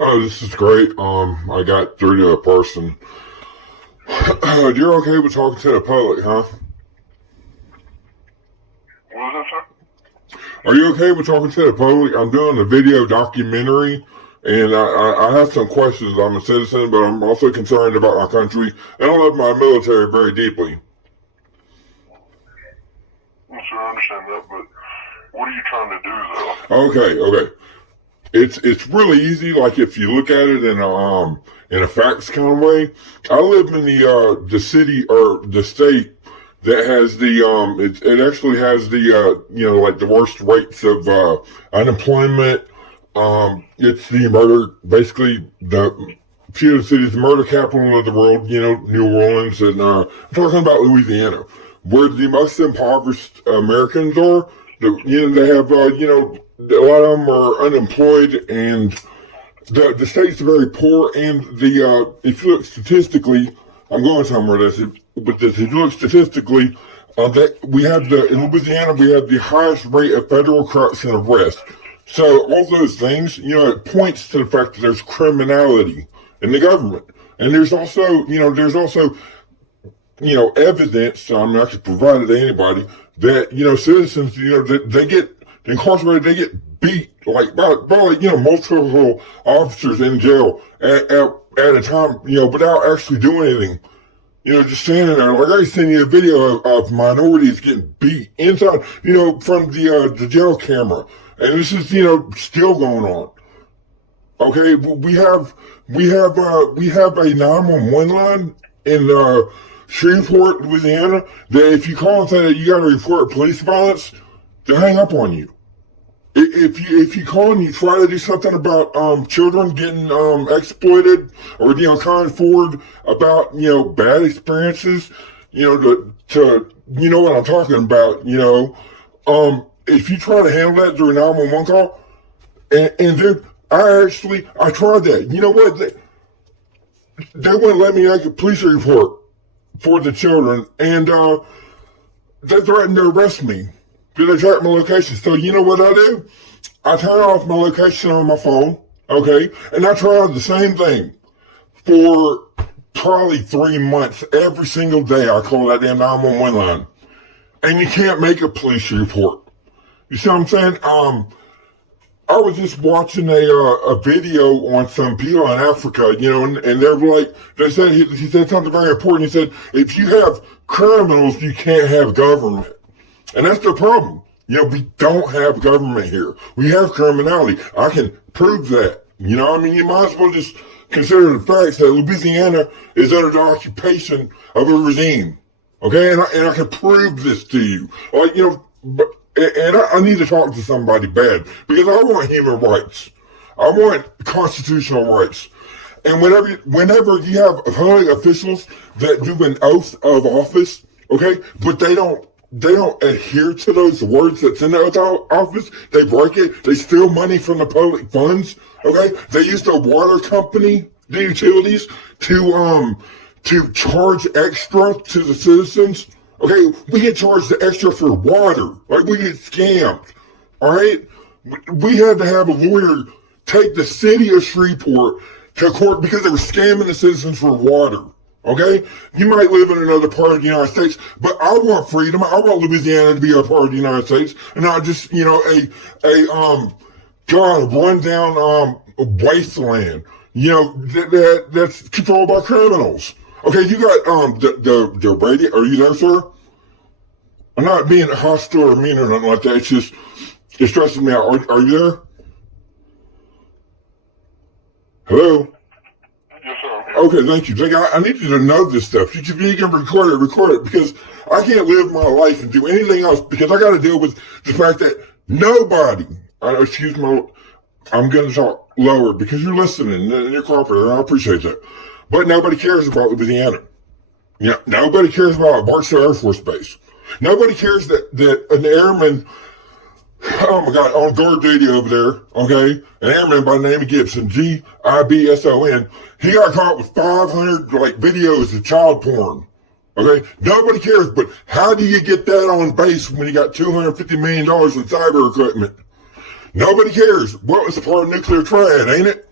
Oh, this is great. I got through to a person. You're okay with talking to the public, huh? What was that, sir? Are you okay with talking to the public? I'm doing a video documentary, and I have some questions. I'm a citizen, but I'm also concerned about my country, and I love my military very deeply. Yes, sir, I understand that, but what are you trying to do, though? Okay. It's really easy. Like if you look at it in a facts kind of way. I live in the city or the state that has it actually has the like the worst rates of unemployment. It's the murder, basically the Puget City is the murder capital of the world. New Orleans, and I'm talking about Louisiana, where the most impoverished Americans are. They have a lot of them are unemployed, and the state's very poor. And if you look statistically, I'm going somewhere with this, but if you look statistically, that we have in Louisiana we have the highest rate of federal corruption arrest. So all those things, it points to the fact that there's criminality in the government, and there's also evidence. I mean, I could provide it to anybody that citizens, they get incarcerated, they get beat like by multiple officers in jail at a time, without actually doing anything. Just standing there. Like I sent you a video of minorities getting beat inside, from the jail camera, and this is still going on. Okay, we have a 911 line in Shreveport, Louisiana, that if you call and say that you got to report police violence, they'll hang up on you. If you call and you try to do something about children getting exploited, or coming forward about bad experiences, to what I'm talking about, if you try to handle that through a 911 call, and dude, I tried that. You know what? They wouldn't let me make a police report for the children, and they threatened to arrest me because they tracked my location. So you know what I do? I turn off my location on my phone, okay, and I tried the same thing for probably 3 months. Every single day I call that damn 911 line, and you can't make a police report. You see what I'm saying? I was just watching a video on some people in Africa, and they're like, he said something very important. He said, if you have criminals, you can't have government. And that's the problem. We don't have government here. We have criminality. I can prove that. You might as well just consider the facts that Louisiana is under the occupation of a regime. Okay? And I can prove this to you. And I need to talk to somebody bad, because I want human rights. I want constitutional rights. And whenever you have public officials that do an oath of office, okay, but they don't adhere to those words that's in the oath of office, they break it, they steal money from the public funds, okay? They use the water company, the utilities, to charge extra to the citizens. Okay, we get charged the extra for water. Like, we get scammed. Alright? We had to have a lawyer take the city of Shreveport to court because they were scamming the citizens for water. Okay? You might live in another part of the United States, but I want freedom. I want Louisiana to be a part of the United States, and not just, run down, wasteland, that's controlled by criminals. Okay, you got the radio. Are you there, sir? I'm not being hostile or mean or nothing like that. It stresses me out. Are you there? Hello? Yes, sir. Okay, thank you. I need you to know this stuff. If you can record it, because I can't live my life and do anything else, because I got to deal with the fact that nobody, I'm going to talk lower because you're listening and you're cooperating, and I appreciate that. But nobody cares about Louisiana. Nobody cares about Barstow Air Force Base. Nobody cares that an airman, oh my God, on guard duty over there, okay, an airman by the name of Gibson, Gibson, he got caught with 500 videos of child porn. Okay, nobody cares. But how do you get that on base when you got $250 million in cyber equipment? Nobody cares. Well, it's a part of nuclear triad, ain't it?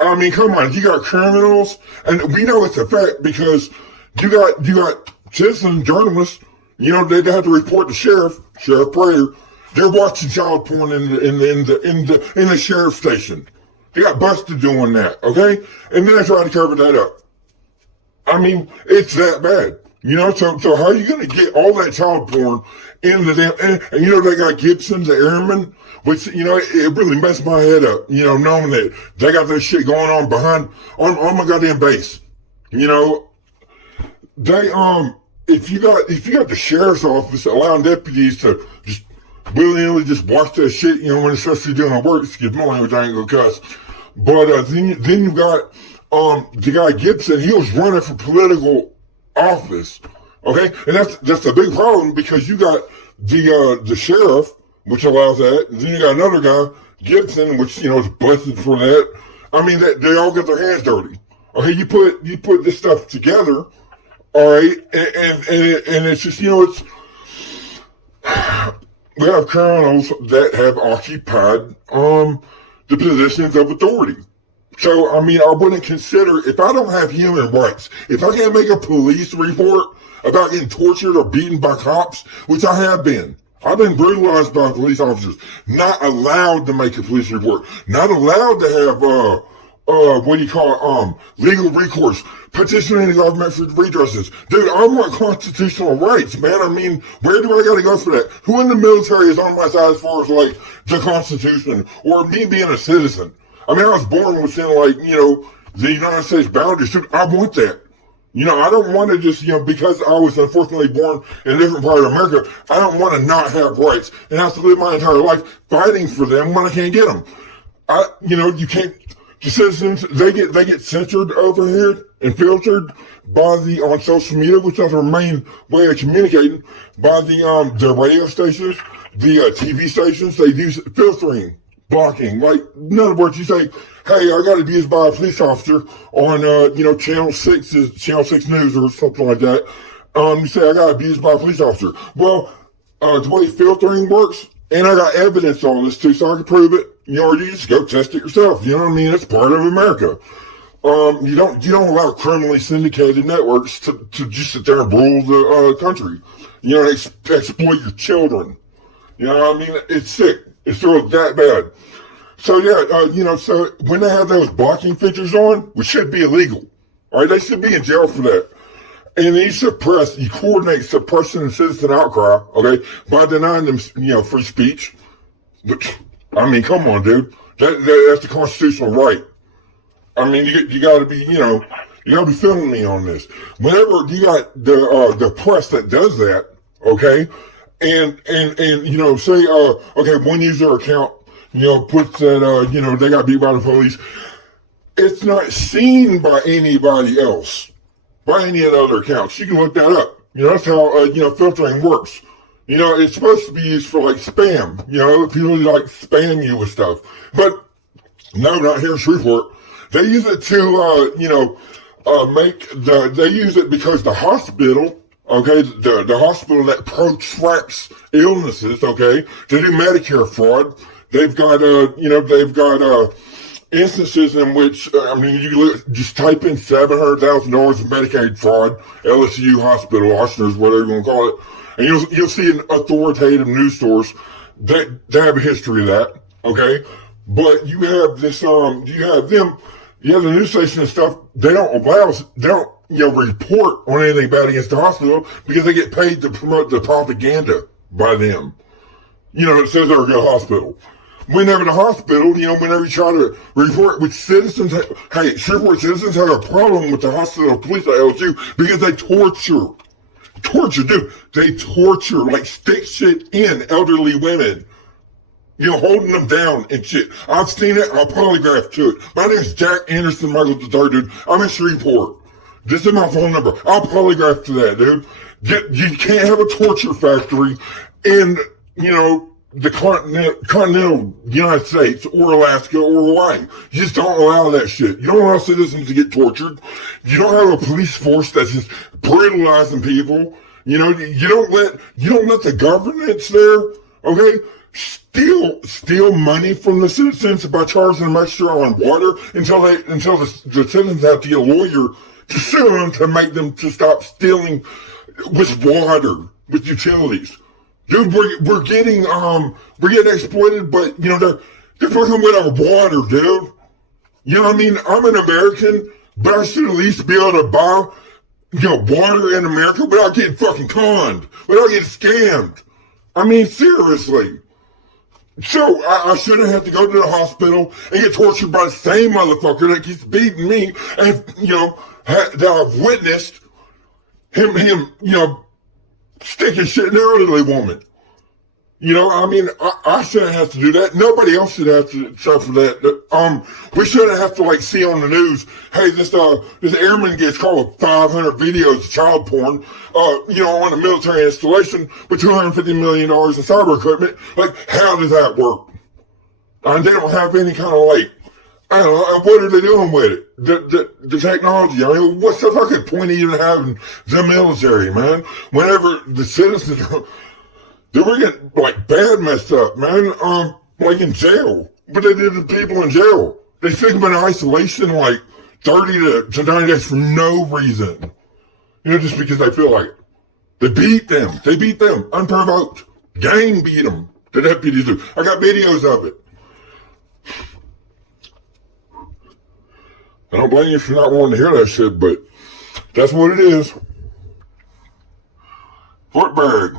I mean, come on, you got criminals, and we know it's a fact because you got citizen journalists. You know, they have to report to Sheriff Prayer. They're watching child porn in the sheriff's station. They got busted doing that, okay? And then they try to cover that up. I mean, it's that bad. You know, so how are you going to get all that child porn in the damn, and you know, they got Gibson, the airmen, which, you know, it really messed my head up, you know, knowing that they got this shit going on on my goddamn base. You know, they, if you got the sheriff's office allowing deputies to just willy-nilly just watch that shit, you know, when it's supposed to be doing work, excuse my language, I ain't gonna cuss. But, then you got, the guy Gibson, he was running for political office. Okay? And that's a big problem because you got the sheriff, which allows that, and then you got another guy, Gibson, which, you know, is busted for that. I mean, they all get their hands dirty. Okay? You put this stuff together, alright, and it's just, you know, it's, we have criminals that have occupied, the positions of authority. So, I mean, I wouldn't consider, if I don't have human rights, if I can't make a police report about getting tortured or beaten by cops, which I have been. I've been brutalized by police officers. Not allowed to make a police report. Not allowed to have, what do you call it, legal recourse. Petitioning the government for redresses. Dude, I want constitutional rights, man. I mean, where do I gotta go for that? Who in the military is on my side as far as, like, the Constitution or me being a citizen? I mean, I was born within, like, you know, the United States boundaries. Dude, I want that. You know, I don't want to just, you know, because I was unfortunately born in a different part of America, I don't want to not have rights and have to live my entire life fighting for them when I can't get them. You know, you can't, the citizens, they get censored over here and filtered on social media, which is our main way of communicating, by the radio stations, the TV stations. They do filtering. Blocking. Like, in other words, you say, hey, I got abused by a police officer on, you know, Channel 6 News or something like that. You say, I got abused by a police officer. Well, the way filtering works, and I got evidence on this too, so I can prove it, you know, or you just go test it yourself. You know what I mean? It's part of America. You don't allow criminally syndicated networks to just sit there and rule the, country. You know, exploit your children. You know what I mean? It's sick. It's really that bad. So yeah, you know, so when they have those blocking features on, which should be illegal, all right, they should be in jail for that. And you coordinate suppression and citizen outcry, okay, by denying them, you know, free speech. Which, I mean, come on, dude, that's the constitutional right. I mean, you gotta be, you know, you gotta be feeling me on this. Whenever you got the press that does that, okay. And, you know, say, okay, one user account, you know, puts that, you know, they got beat by the police. It's not seen by anybody else, by any of the other accounts. You can look that up. You know, that's how, you know, filtering works. You know, it's supposed to be used for, like, spam. You know, if people like spam you with stuff. But, no, not here in Shreveport. They use it to, you know, they use it because the hospital, okay, the hospital that protracts illnesses, okay, they do Medicare fraud. They've got, you know, instances in which, I mean, you just type in $700,000 of Medicaid fraud, L.S.U. hospital, Oshner's, whatever you want to call it, and you'll see in authoritative news source that they have a history of that, okay? But you have this, you have the news station and stuff, they don't, you know, report on anything bad against the hospital because they get paid to promote the propaganda by them. You know, it says they're a good hospital. Whenever the hospital, you know, whenever you try to report, which citizens, hey, Shreveport citizens have a problem with the hospital police at L.S.U. because they torture, dude. They torture, like, stick shit in elderly women. You know, holding them down and shit. I've seen it. I'll polygraph to it. My name's Jack Anderson Michael III, dude. I'm in Shreveport. This is my phone number. I'll polygraph to that, dude. You can't have a torture factory in, you know, the continental United States or Alaska or Hawaii. You just don't allow that shit. You don't allow citizens to get tortured. You don't have a police force that's just brutalizing people. You know, you don't let the governance there, okay? steal money from the citizens by charging them extra on water until the citizens have to get a lawyer to sue them to make them to stop stealing with water, with utilities. Dude, we're getting exploited, but they're fucking with our water, dude. You know what I mean? I'm an American, but I should at least be able to buy, water in America without getting fucking conned, without getting scammed. I mean, seriously. So I shouldn't have to go to the hospital and get tortured by the same motherfucker that keeps beating me, and that I've witnessed him, sticking shit in an elderly woman. I shouldn't have to do that. Nobody else should have to suffer that. We shouldn't have to see on the news, hey, this airman gets caught with 500 videos of child porn, on a military installation with $250 million in cyber equipment. How does that work? And they don't have any kind of I don't know, what are they doing with it? The technology. I mean, what's the fucking point of even having the military, man? Whenever the citizens they were getting bad messed up, man. In jail. But they did to people in jail. They stick them in isolation 30 to 90 days for no reason. Just because they feel like it. They beat them. Unprovoked. Gang beat them. The deputies do. I got videos of it. I don't blame you for not wanting to hear that shit, but that's what it is. Fort Bragg.